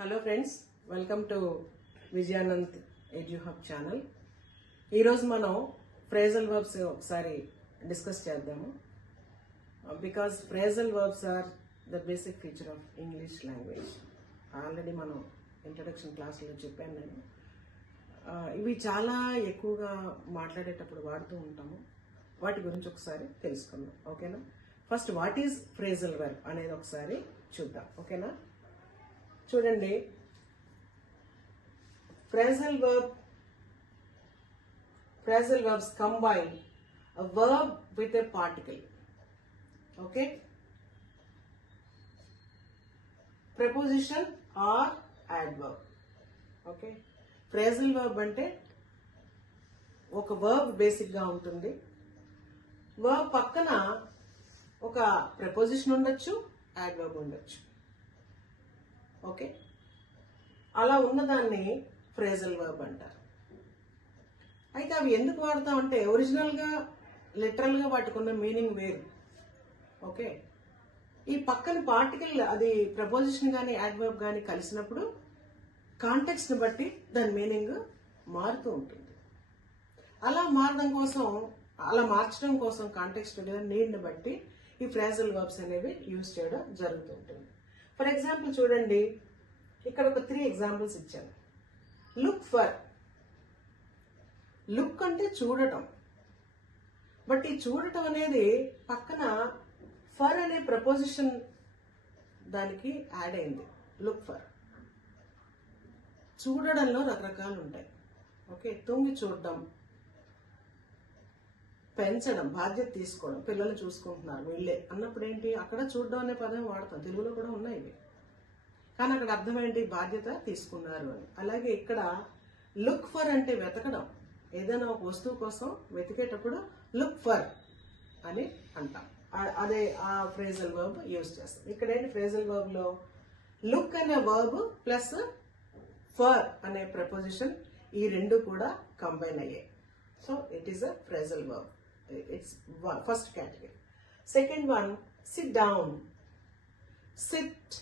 Hello friends, welcome to Vijayanand Eduhub channel. ఈరోజు మనం phrasal verbs ఒకసారి డిస్కస్ చేద్దాము. Because phrasal verbs are the basic feature of English language. Already మనం introduction క్లాస్లో చెప్పాను నేను. ఇవి చాలా ఎక్కువగా మాట్లాడేటప్పుడు వాడుతూ ఉంటాము. వాటి గురించి ఒకసారి తెలుసుకుందాం, ఓకేనా? First what is phrasal verb అనేది ఒకసారి చూద్దాం, ఓకేనా? చూడండి, phrasal verbs combine a verb with a particle. Okay, preposition or adverb. Okay, phrasal verb అంటే ఒక verb బేసిక్ గా ఉంటుంది. verb పక్కన ఒక preposition ఉండొచ్చు, adverb ఉండొచ్చు. ఓకే, అలా ఉన్నదాన్ని ఫ్రేజల్ వర్బ్ అంటారు. అయితే అవి ఎందుకు వాడతాం అంటే ఒరిజినల్గా లిటరల్గా వాటికి ఉన్న మీనింగ్ వేరు. ఓకే, ఈ పక్కన పార్టికల్ అది ప్రపోజిషన్ కానీ యాడ్వర్బ్ కానీ కలిసినప్పుడు కాంటెక్స్ట్ని బట్టి దాని మీనింగ్ మారుతూ ఉంటుంది. అలా మార్చడం కోసం కాంటెక్స్ట్ నీడ్ని బట్టి ఈ ఫ్రేజల్ వర్బ్స్ అనేవి యూజ్ చేయడం జరుగుతుంటుంది. ఫర్ ఎగ్జాంపుల్ చూడండి, ఇక్కడ ఒక 3 ఎగ్జాంపుల్స్ ఇచ్చాను. Look for. లుక్ అంటే చూడటం, బట్ ఈ చూడటం అనేది పక్కన ఫర్ అనే ప్రపోజిషన్ దానికి యాడ్ అయింది. Look for. చూడడంలో రకరకాలు ఉంటాయి. ఓకే, తొంగి చూడడం, పెంచడం, బాధ్యత తీసుకోవడం, పిల్లలు చూసుకుంటున్నారు వీళ్ళే అన్నప్పుడు ఏంటి, అక్కడ చూడడం అనే పదం వాడతాం. తెలుగులో కూడా ఉన్నాయి ఇవి, కానీ అక్కడ అర్థం ఏంటి, బాధ్యత తీసుకున్నారు అని. అలాగే ఇక్కడ లుక్ ఫర్ అంటే వెతకడం, ఏదైనా ఒక వస్తువు కోసం వెతికేటప్పుడు లుక్ ఫర్ అని అంటాం. అదే ఆ ఫ్రేజల్ వర్బ్ యూజ్ చేస్తాం. ఇక్కడ ఏంటి, ఫ్రేజల్ వర్బ్ లో లుక్ అనే వర్బ్ ప్లస్ ఫర్ అనే ప్రపోజిషన్, ఈ రెండు కూడా కంబైన్ అయ్యాయి. So it is a phrasal verb. It's first category. Second one, sit down. Sit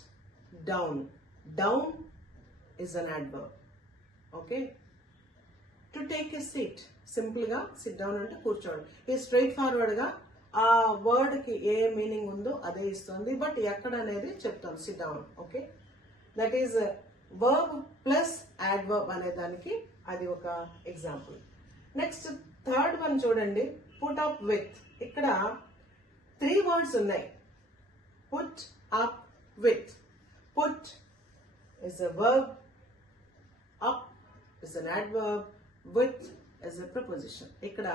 down. Down is an adverb. Okay. To take a seat. Simple గా sit down అంటే కూర్చోవడం. ఈ straight forward గా ఆ వర్డ్ కి a meaning ఉందో అదే ఇస్తుంది, బట్ ఎక్కడ అనేది చెప్తాం. Sit down. Okay, that is verb plus adverb అనే దానికి అది ఒక ఎగ్జాంపుల్. నెక్స్ట్ థర్డ్ వన్ చూడండి, పుట్ అప్ విత్. ఇక్కడ 3 వర్డ్స్ ఉన్నాయి. Put up with. Put is a verb, up is an adverb, with is a preposition. ఇక్కడ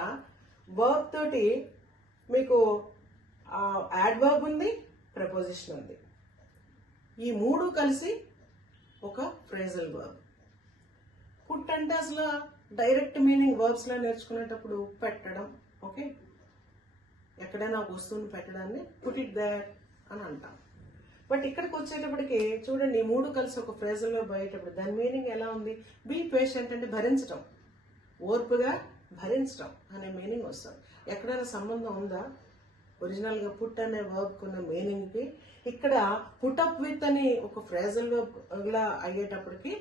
verb తోటి మీకు యాడ్వర్బ్ ఉంది, ప్రపోజిషన్ ఉంది. ఈ 3 కలిసి ఒక ఫ్రేజల్ వర్బ్. పుట్ అంటే అసలు డైరెక్ట్ మీనింగ్ వర్బ్స్ లో నేర్చుకునేటప్పుడు పెట్టడం. ఓకే, ఎక్కడైనా ఒక వస్తువుని పెట్టడాన్ని పుట్ ఇట్ దేర్ అని అంటాం. బట్ ఇక్కడికి వచ్చేటప్పటికి చూడండి, ఈ 3 కలిసి ఒక ఫ్రేజల్ వర్బ్ అయ్యేటప్పుడు దాని మీనింగ్ ఎలా ఉంది, బీ పేషెంట్ అంటే భరించడం, ఓర్పుగా భరించడం అనే మీనింగ్ వస్తుంది. ఎక్కడైనా సంబంధం ఉందా ఒరిజినల్ గా పుట్ అనే వర్బ్ కున్న మీనింగ్ కి? ఇక్కడ పుట్ అప్ విత్ అని ఒక ఫ్రేజల్ వర్బ్ లా అయ్యేటప్పటికి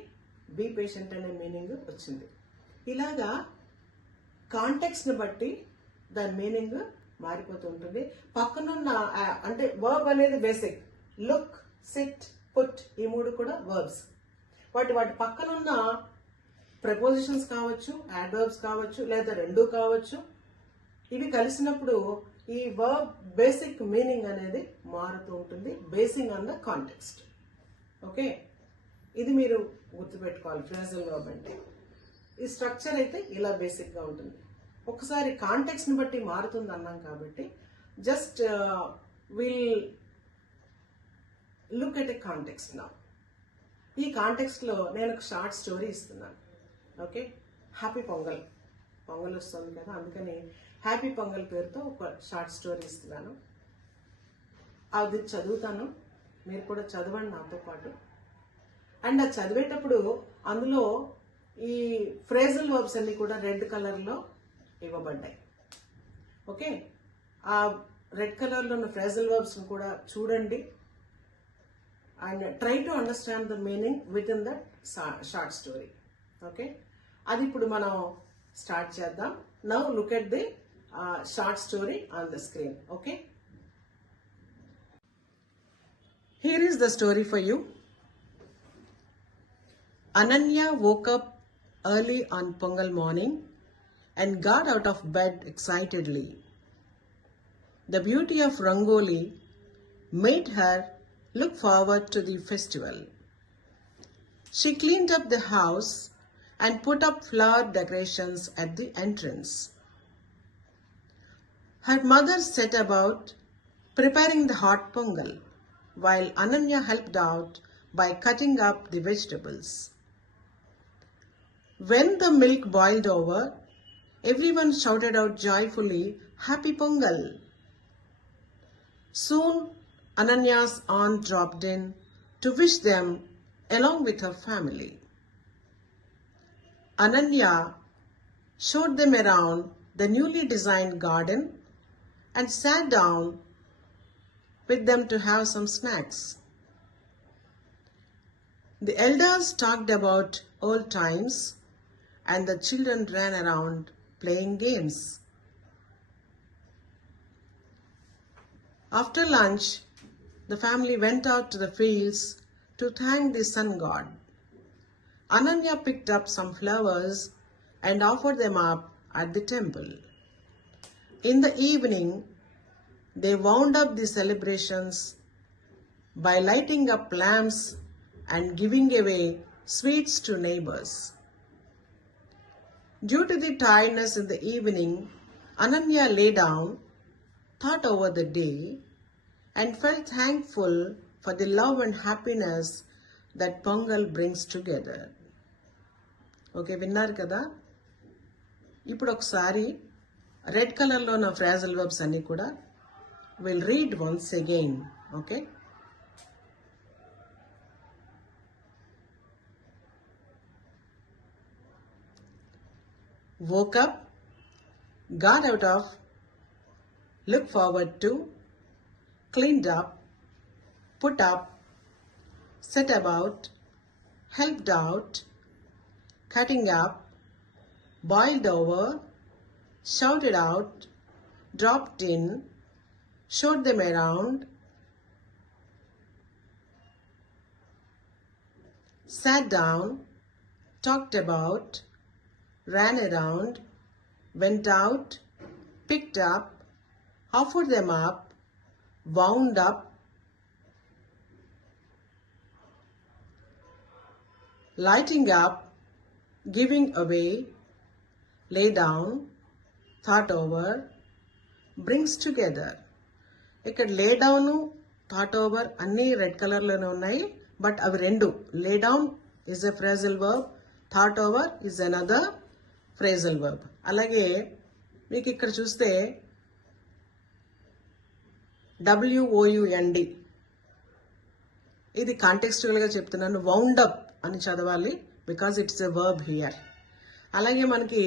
బీ పేషెంట్ అనే మీనింగ్ వచ్చింది. ఇలాగా కాంటెక్స్ట్ ని బట్టి దాని మీనింగ్ మారిపోతూ ఉంటుంది. పక్కనున్న అంటే వర్బ్ అనేది బేసిక్, లుక్, సిట్, పుట్, ఈ 3 కూడా వర్బ్స్. వాటి పక్కనున్న ప్రపోజిషన్స్ కావచ్చు, యాడ్వర్బ్స్ కావచ్చు, లేదా 2 కావచ్చు. ఇవి కలిసినప్పుడు ఈ వర్బ్ బేసిక్ మీనింగ్ అనేది మారుతూ ఉంటుంది, basing on the context. Okay, ఇది మీరు గుర్తుపెట్టుకోవాలి. ఫ్రేజల్ వర్బ్ అంటే ఈ స్ట్రక్చర్ అయితే ఇలా బేసిక్ గా ఉంటుంది. ఒకసారి కాంటెక్స్ట్ ని బట్టి మారుతుంది అన్నాం కాబట్టి just will look at a context నా. ఈ కాంటెక్స్ట్ లో నేను ఒక షార్ట్ స్టోరీ ఇస్తున్నాను. Okay, happy Pongal. పొంగల్ వస్తుంది కదా, అందుకని హ్యాపీ పొంగల్ పేరుతో ఒక షార్ట్ స్టోరీ ఇస్తున్నాను. అది చదువుతాను, మీరు కూడా చదవండి నాతో పాటు. అండ్ అది చదివేటప్పుడు అందులో ఈ ఫ్రేజల్ వర్బ్స్ అన్ని కూడా రెడ్ కలర్ లో ఇవ్వబడ్డాయి. ఓకే, ఆ రెడ్ కలర్ లో ఉన్న ఫ్రేజల్ వర్బ్స్ కూడా చూడండి. and try to understand the meaning within that short story. Okay, అది ఇప్పుడు మనం స్టార్ట్ చేద్దాం. Now look at the short story on the screen. Okay, here is the story for you. Ananya woke up early on Pongal morning and got out of bed excitedly. The beauty of Rangoli made her look forward to the festival. She cleaned up the house and put up flower decorations at the entrance. Her mother set about preparing the hot pongal, while Ananya helped out by cutting up the vegetables. When the milk boiled over, everyone shouted out joyfully, "Happy Pongal!" Soon, Ananya's aunt dropped in to wish them along with her family. Ananya showed them around the newly designed garden and sat down with them to have some snacks. The elders talked about old times and the children ran around playing games. After lunch, the family went out to the fields to thank the sun god. Ananya picked up some flowers and offered them up at the temple. In the evening, they wound up the celebrations by lighting up lamps and giving away sweets to neighbors. Due to the tiredness in the evening, Ananya lay down, thought over the day, and felt thankful for the love and happiness that Pongal brings together. Okay, విన్నారు కదా? ఇప్పుడు ఒకసారి red కలర్లో ఉన్న phrasal verbs అన్ని కూడా will read once again. Okay, woke up, got out of, look forward to, cleaned up, put up, set about, helped out, cutting up, boiled over, shouted out, dropped in, showed them around, sat down, talked about, ran around, went out, picked up, offered them up, wound up, lighting up, giving away, lay down, thought over, brings together. ఇక్కడ లే down, thought over అన్నీ red కలర్లోనే ఉన్నాయి, but అవి రెండు. Lay down is a phrasal verb, thought over is another phrasal verb. అలాగే మీకు ఇక్కడ చూస్తే WOUND, ఇది కాంటెక్స్చువల్గా చెప్తున్నాను. వౌండ్ అప్ అని చదవాలి because it's a verb here. అలాగే మనకి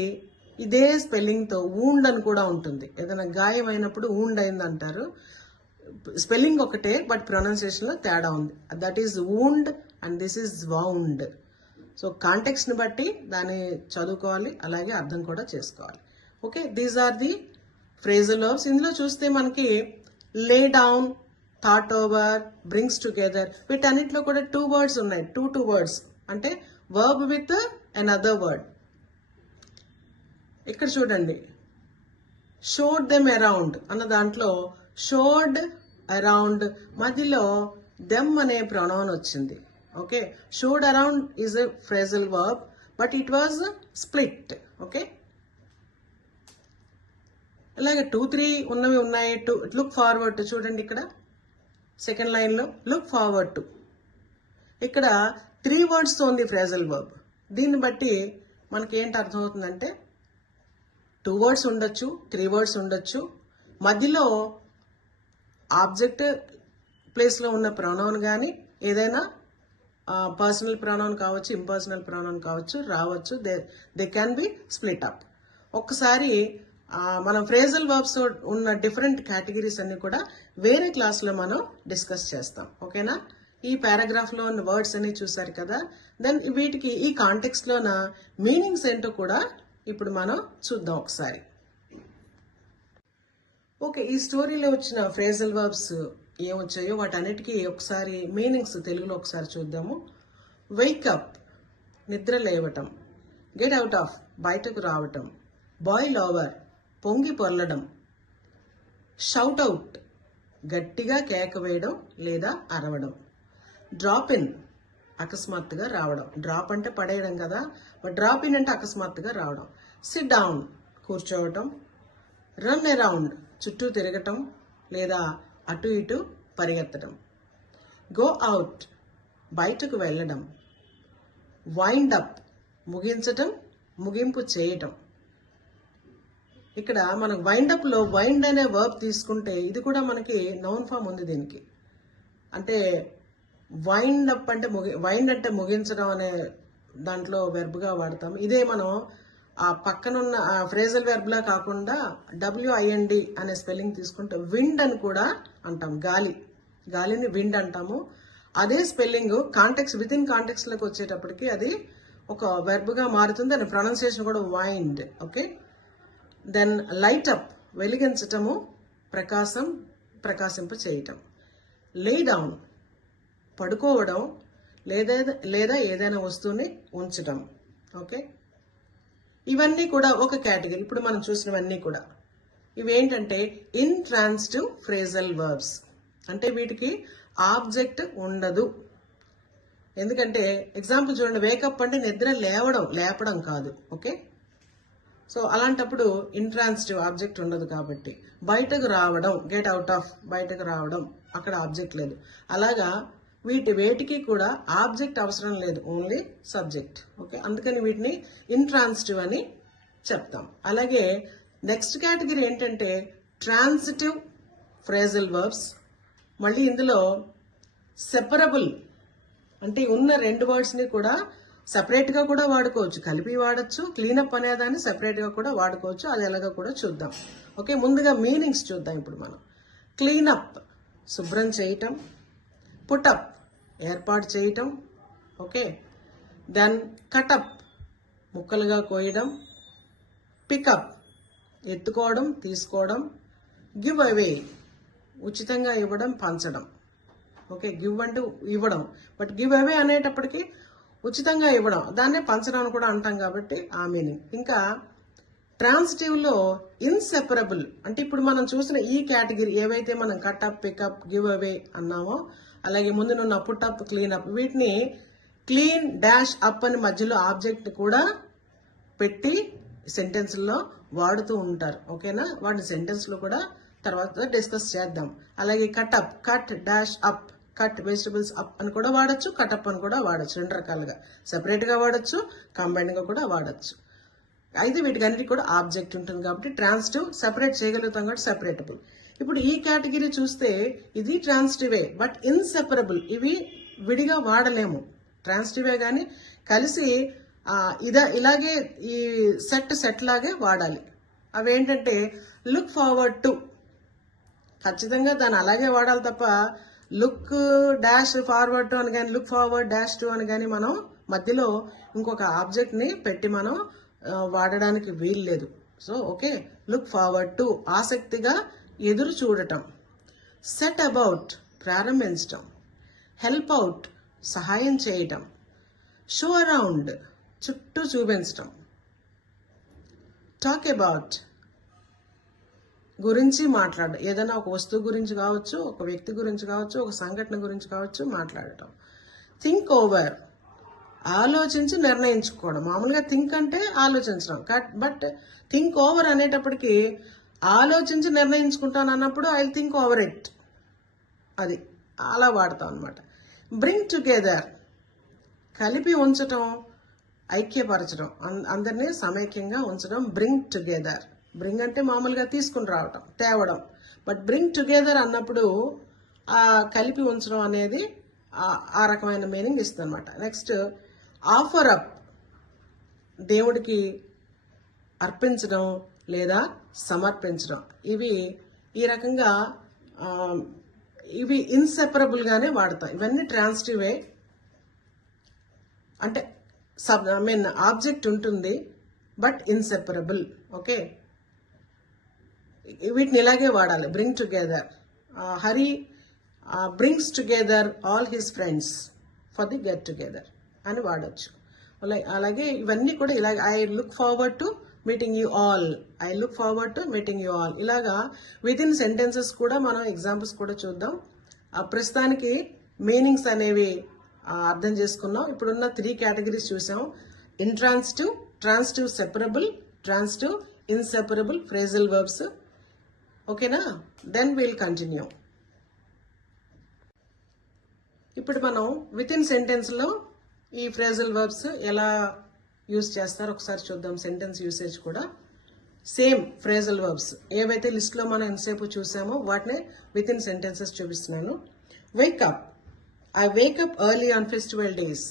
ఇదే స్పెల్లింగ్తో వూండ్ అని కూడా ఉంటుంది. ఏదైనా గాయం అయినప్పుడు వూండ్ అయింది అంటారు. స్పెల్లింగ్ ఒకటే బట్ ప్రొనౌన్సియేషన్లో తేడా ఉంది. That is wound and this is wound. So కాంటెక్స్ట్ని బట్టి దాన్ని చదువుకోవాలి, అలాగే అర్థం కూడా చేసుకోవాలి. Okay, these are the phrasal verbs. ఇందులో చూస్తే మనకి lay down, thought over, brings together, వీటన్నిటిలో కూడా 2 వర్డ్స్ ఉన్నాయి. టూ వర్డ్స్ అంటే వర్బ్ విత్ అనదర్ వర్డ్. ఇక్కడ చూడండి, షోడ్ దెమ్ అరౌండ్ అన్న దాంట్లో షోడ్ అరౌండ్ మధ్యలో దెమ్ అనే ప్రొనౌన్ వచ్చింది. Okay, showed around is a phrasal verb but it was split. Okay, ఇలాగే 2-3 ఉన్నవి ఉన్నాయి. లుక్ ఫార్వర్డ్ టు చూడండి, ఇక్కడ సెకండ్ లైన్లో లుక్ ఫార్వర్డ్ టు, ఇక్కడ 3 వర్డ్స్తో ఉంది ఫ్రేజల్ వర్బ్. దీన్ని బట్టి మనకి ఏంటి అర్థమవుతుందంటే 2 వర్డ్స్ ఉండొచ్చు, 3 వర్డ్స్ ఉండొచ్చు, మధ్యలో ఆబ్జెక్ట్ ప్లేస్లో ఉన్న ప్రొనౌన్ కానీ ఏదైనా పర్సనల్ ప్రొనౌన్ కావచ్చు, ఇంపర్సనల్ ప్రొనౌన్ కావచ్చు, రావచ్చు. They can be split up. ఒక్కసారి మనం ఫ్రేజల్ వర్బ్స్ ఉన్న డిఫరెంట్ కేటగిరీస్ అన్ని కూడా వేరే క్లాస్లో మనం డిస్కస్ చేస్తాం. ఓకేనా? ఈ పారాగ్రాఫ్ లో ఉన్న వర్డ్స్ అని చూసారు కదా. దెన్ వీటికి ఈ కాంటెక్స్ట్ లోన మీనింగ్స్ ఏంటో కూడా ఇప్పుడు మనం చూద్దాం ఒకసారి. ఓకే, ఈ స్టోరీలో వచ్చిన ఫ్రేజల్ వర్బ్స్ ఏమొచ్చాయో వాటన్నిటికీ ఒకసారి మీనింగ్స్ తెలుగులో ఒకసారి చూద్దాము. వేకప్, నిద్ర లేవటం. గెట్ అవుట్ ఆఫ్, బయటకు రావటం. బాయిల్ ఓవర్, పొంగి పొర్లడం. షౌట్ అవుట్, గట్టిగా కేక వేయడం లేదా అరవడం. డ్రాప్ ఇన్, అకస్మాత్తుగా రావడం. డ్రాప్ అంటే పడేయడం కదా, బట్ డ్రాప్ ఇన్ అంటే అకస్మాత్తుగా రావడం. సిట్ డౌన్, కూర్చోవటం. రన్ అరౌండ్, చుట్టూ తిరగటం లేదా అటు ఇటు పరిగెత్తడం. గో అవుట్, బయటకు వెళ్ళడం. వైండ్ అప్, ముగించటం, ముగింపు చేయటం. ఇక్కడ మనం వైండ్ అప్ లో వైండ్ అనే వర్బ్ తీసుకుంటే ఇది కూడా మనకి నౌన్ ఫామ్ ఉంది దీనికి. అంటే వైండ్ అప్ అంటే వైండ్ అంటే ముగించడం అనే దాంట్లో వెర్బ్ గా వాడతాం. ఇదే మనం ఆ పక్కనున్న ఫ్రేజల్ వెర్బ్ లా కాకుండా WIND అనే స్పెల్లింగ్ తీసుకుంటే విండ్ అని కూడా అంటాం. గాలిని విండ్ అంటాము. అదే spelling context with in context లోకి వచ్చేటప్పటికి అది ఒక వెర్బ్ గా మారుతుంది. దాని ప్రొనౌన్సియేషన్ కూడా wind. Okay, then light up, వెలిగించటము, ప్రకాశింప చేయటం. లే డౌన్, పడుకోవడం లేదా ఏదైనా వస్తువుని ఉంచటం. ఓకే, ఇవన్నీ కూడా ఒక కేటగిరీ. ఇప్పుడు మనం చూసినవన్నీ కూడా ఇవేంటంటే ఇంట్రాన్సిటివ్ ఫ్రేజల్ వర్బ్స్. అంటే వీటికి ఆబ్జెక్ట్ ఉండదు. ఎందుకంటే ఎగ్జాంపుల్ చూడండి, వేకప్ అంటే నిద్ర లేపడం కాదు. ఓకే, సో అలాంటప్పుడు ఇంట్రాన్సిటివ్ ఆబ్జెక్ట్ ఉండదు కాబట్టి. బయటకు రావడం, గెట్ అవుట్ ఆఫ్, బయటకు రావడం, అక్కడ ఆబ్జెక్ట్ లేదు. అలాగా వేటికి కూడా ఆబ్జెక్ట్ అవసరం లేదు, ఓన్లీ సబ్జెక్ట్. ఓకే, అందుకని వీటిని ఇంట్రాన్సిటివ్ అని చెప్తాం. అలాగే నెక్స్ట్ కేటగిరీ ఏంటంటే ట్రాన్సిటివ్ ఫ్రేజల్ వర్బ్స్. మళ్ళీ ఇందులో సెపరబుల్ అంటే ఉన్న రెండు వర్డ్స్ ని కూడా సెపరేట్ గా కూడా వాడుకోవచ్చు, కలిపి వాడచ్చు. క్లీనప్ అనేదాన్ని సెపరేట్ గా కూడా వాడుకోవచ్చు. అది ఎలాగో కూడా చూద్దాం. ఓకే, ముందుగా మీనింగ్స్ చూద్దాం ఇప్పుడు మనం. క్లీనప్, శుభ్రం చేయటం. పుటప్, ఏర్పాటు చేయటం. ఓకే, దెన్ కటప్, ముక్కలుగా కోయడం. పికప్, ఎత్తుకోవడం, తీసుకోవడం. గివ్ అవే, ఉచితంగా ఇవ్వడం, పంచడం. ఓకే, గివ్ అంటే ఇవ్వడం, బట్ గివ్ అవే అనేటప్పటికి ఉచితంగా ఇవ్వడం, దాన్నే పంచడం అని కూడా అంటాం కాబట్టి ఆ మీనింగ్. ఇంకా ట్రాన్సిటివ్ లో ఇన్సెపరబుల్ అంటే ఇప్పుడు మనం చూసిన ఈ కేటగిరీ ఏవైతే మనం కటప్, పికప్, గివ్ అవే అన్నామో, అలాగే ముందునున్న పుటప్, క్లీనప్, వీటిని క్లీన్ డాష్ అప్ అని మధ్యలో ఆబ్జెక్ట్ కూడా పెట్టి సెంటెన్స్లో వాడుతూ ఉంటారు. ఓకేనా, వాటిని సెంటెన్స్ లో కూడా తర్వాత డిస్కస్ చేద్దాం. అలాగే cut up, cut dash up, cut vegetables up అని కూడా వాడచ్చు, కటప్ అని కూడా వాడచ్చు. రెండు రకాలుగా సెపరేట్ గా వాడచ్చు, కంబైన్ గా కూడా వాడచ్చు. అయితే వీటికన్నిటికీ కూడా ఆబ్జెక్ట్ ఉంటుంది కాబట్టి ట్రాన్సిటివ్ సెపరేట్ చేయగలుగుతాం కాబట్టి సెపరేటబుల్. ఇప్పుడు ఈ కేటగిరీ చూస్తే ఇది ట్రాన్సిటివే బట్ ఇన్సెపరబుల్. ఇవి విడిగా వాడలేము, ట్రాన్సిటివే కానీ కలిసి ఇలాగే ఈ సెట్ లాగే వాడాలి. అవేంటంటే లుక్ ఫార్వర్డ్ టు, ఖచ్చితంగా దాన్ని అలాగే వాడాలి తప్ప లుక్ డాష్ ఫార్వర్డ్ టు అని కానీ లుక్ ఫార్వర్డ్ డాష్ టు అని కానీ మనం మధ్యలో ఇంకొక ఆబ్జెక్ట్ ని పెట్టి మనం వాడడానికి వీల్లేదు. So okay, look forward to, ఆసక్తిగా ఎదురు చూడటం. సెట్ అబౌట్, ప్రారంభించటం. హెల్ప్ అవుట్, సహాయం చేయటం. షో అరౌండ్, చుట్టూ చూపించటం. టాక్ అబౌట్, గురించి మాట్లాడడం. ఏదైనా ఒక వస్తువు గురించి కావచ్చు, ఒక వ్యక్తి గురించి కావచ్చు, ఒక సంఘటన గురించి కావచ్చు మాట్లాడటం. థింక్ ఓవర్, ఆలోచించి నిర్ణయించుకోవడం. మామూలుగా థింక్ అంటే ఆలోచించడం, బట్ థింక్ ఓవర్ అనేటప్పటికి ఆలోచించి నిర్ణయించుకుంటాను అన్నప్పుడు ఐ థింక్ ఓవర్ ఇట్, అది అలా వాడతాం అనమాట. బ్రింగ్ టుగెదర్, కలిపి ఉంచటం, ఐక్యపరచడం, అందరినీ సమైక్యంగా ఉంచడం. బ్రింగ్ టుగెదర్, బ్రింగ్ అంటే మామూలుగా తీసుకుని రావటం, తేవడం, బట్ బ్రింగ్ టుగెదర్ అన్నప్పుడు ఆ కలిపి ఉంచడం అనేది ఆ రకమైన మీనింగ్ ఇస్తుంది అనమాట. నెక్స్ట్ ఆఫర్ అప్, దేవుడికి అర్పించడం లేదా సమర్పించడం. ఇవి ఈ రకంగా ఇవి ఇన్సెపరబుల్ గానే వాడతాం. ఇవన్నీ ట్రాన్సిటివే, అంటే ఆబ్జెక్ట్ ఉంటుంది బట్ ఇన్సెపరబుల్. ఓకే, వీటిని ఇలాగే వాడాలి. Bring together, Hari brings together all his friends for the get together అని వాడచ్చు. అలాగే ఇవన్నీ కూడా ఇలాగ I look forward to meeting you all, I look forward to meeting you all. ఇలాగా విత్ ఇన్ సెంటెన్సెస్ కూడా మనం ఎగ్జాంపుల్స్ కూడా చూద్దాం. ప్రస్తుతానికి మీనింగ్స్ అనేవి అర్థం చేసుకున్నాం. ఇప్పుడున్న 3 కేటగిరీస్ చూసాం. Intransitive, transitive separable, transitive inseparable phrasal verbs. ఓకేనా? Then will continue. ఇప్పుడు మనం విత్ ఇన్ సెంటెన్స్ లో ఈ ఫ్రేజల్ వర్బ్స్ ఎలా యూజ్ చేస్తారో ఒకసారి చూద్దాం. సెంటెన్స్ యూసేజ్ కూడా సేమ్ ఫ్రేజల్ వర్బ్స్ ఏవైతే లిస్ట్ లో మనం ఎంతసేపు చూసామో వాటినే విత్ ఇన్ సెంటెన్సెస్ చూపిస్తున్నాను. Wake up, I wake up early on festival days.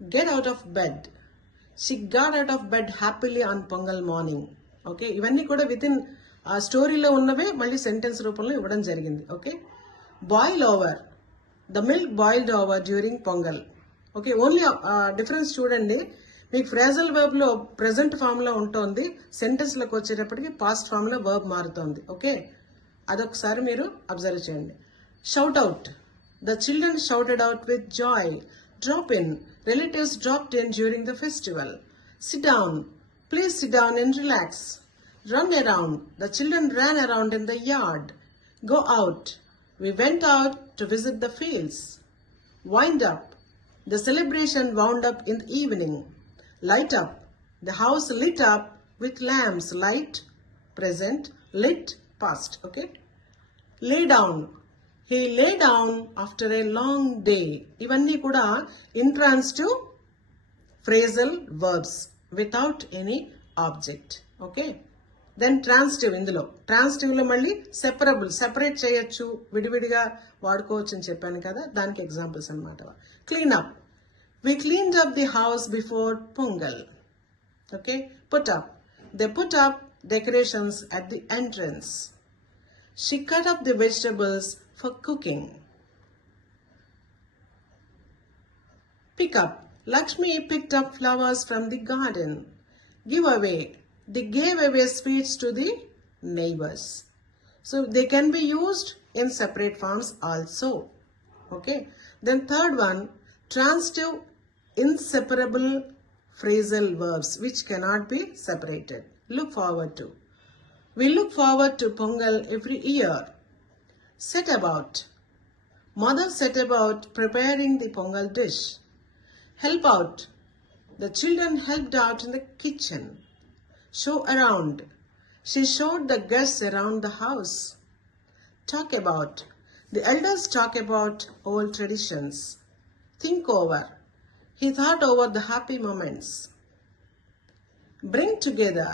Get out of bed, she got out of bed happily on pongal morning. Okay, ఇవన్నీ కూడా విత్ ఇన్ స్టోరీలో ఉన్నవే మళ్ళీ సెంటెన్స్ రూపంలో ఇవ్వడం జరిగింది. Okay, boil over, the milk boiled over during pongal. Okay, only difference చూడండి. మీకు ఫ్రేజల్ వర్బ్ లో ప్రెసెంట్ ఫామ్ లో ఉంటుంది, సెంటెన్స్ లోకి వచ్చేటప్పటికి పాస్ట్ ఫామ్ లో వర్బ్ మారుతుంది. ఓకే, అదొకసారి మీరు అబ్జర్వ్ చేయండి. Shout out, the children shouted out with Joy. Drop in, relatives dropped in during the festival. SIT down, please SIT down and relax. Run around, the children ran around in the yard. Go out, we went out to visit the fields. Wind up, the celebration wound up in the evening. Light up, the house lit up with lamps. Light, present, lit, past. Okay. Lay down, he lay down after a long day. ఇవన్నీ కూడా intransitive phrasal verbs without any object. Okay. Then transitive. ఇందులో transitive లో మళ్ళీ separable, separate చేయొచ్చు, విడివిడిగా వాడుకోవచ్చు అని చెప్పాను కదా, దానికి ఎగ్జాంపుల్స్ అనమాట. Clean up, we cleaned up the house before Pongal. Okay, put up, they put up decorations at the entrance. She cut up the vegetables for cooking. Pick up, Lakshmi picked up flowers from the garden. Give away, they gave away sweets to the neighbors. So they can be used in separate forms also. Okay. Then third one, transitive inseparable phrasal verbs which cannot be separated. Look forward to. We look forward to Pongal every year. Set about. Mother set about preparing the Pongal dish. Help out. The children helped out in the kitchen. Show around. She showed the guests around the house. Talk about. The elders talk about old traditions. Think over. He thought over the happy moments. Bring together.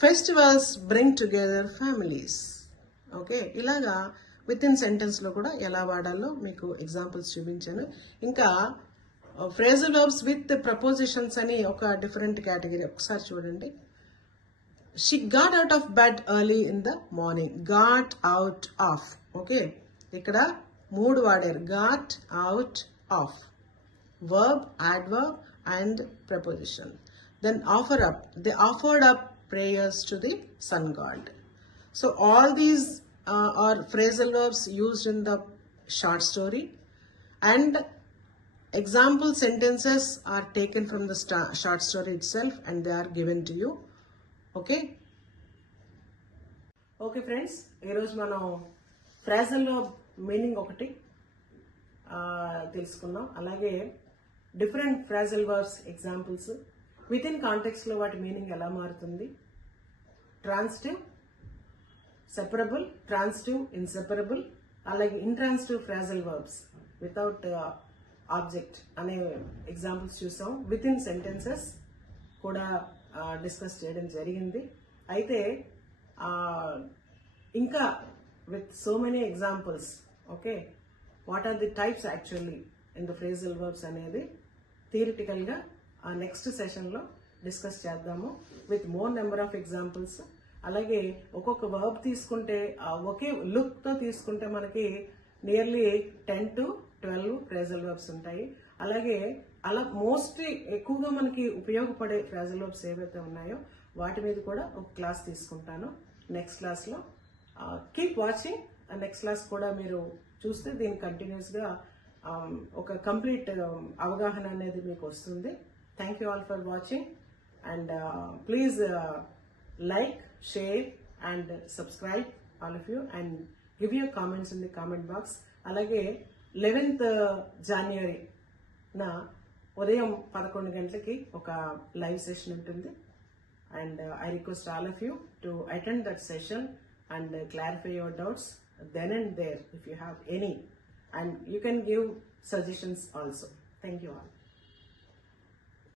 Festivals bring together families. Okay, ఇలాగా with in sentence లో కూడా ఎలా వాడాలో మీకు examples చూపించాను. ఇంకా phrasal verbs with prepositions అని ఒక డిఫరెంట్ కేటగిరీ ఒకసారి చూడండి. She got out of bed early in the morning. Got out of. Okay, ఇక్కడ 3 వాడారు. Got out of, verb, adverb and preposition. Then offer up, they offered up prayers to the sun god. So all these are phrasal verbs used in the short story, and example sentences are taken from the short story itself and they are given to you. Okay. Okay friends, ee roju manam phrasal verb meaning okati తెలుసుకున్నాం. అలాగే different phrasal verbs examples, with in context లో వాటి meaning ఎలా మారుతుంది, transitive, separable, transitive, inseparable, అలాగే intransitive phrasal verbs without object అనే examples చూసాం. With in sentences కూడా డిస్కస్ చేయడం జరిగింది. అయితే ఇంకా with so many examples. Okay, what are the types actually in the phrasal verbs అనేది థియరిటికల్ గా నెక్స్ట్ సెషన్ లో డిస్కస్ చేద్దాము with more number of examples. అలాగే ఒక్కొక్క వర్బ్ తీసుకుంటే ఒకే లుక్తో తీసుకుంటే మనకి నియర్లీ 10 to 12 ఫ్రేజల్ వర్బ్స్ ఉంటాయి. అలాగే అలా మోస్ట్లీ ఎక్కువగా మనకి ఉపయోగపడే ఫ్రేజల్ వర్బ్స్ ఏవైతే ఉన్నాయో వాటి మీద కూడా ఒక క్లాస్ తీసుకుంటాను నెక్స్ట్ క్లాస్లో. Keep watching. నెక్స్ట్ క్లాస్ కూడా మీరు చూస్తే దీని కంటిన్యూస్గా ఒక కంప్లీట్ అవగాహన అనేది మీకు వస్తుంది. Thank you all for watching and please like, share and subscribe all of you and give your comments in the comment box. అలాగే 11th January నా ఉదయం 11 గంటలకి ఒక లైవ్ సెషన్ ఉంటుంది and I request all of you to attend that session and clarify your doubts then and there if you have any, and you can give suggestions also. Thank you all.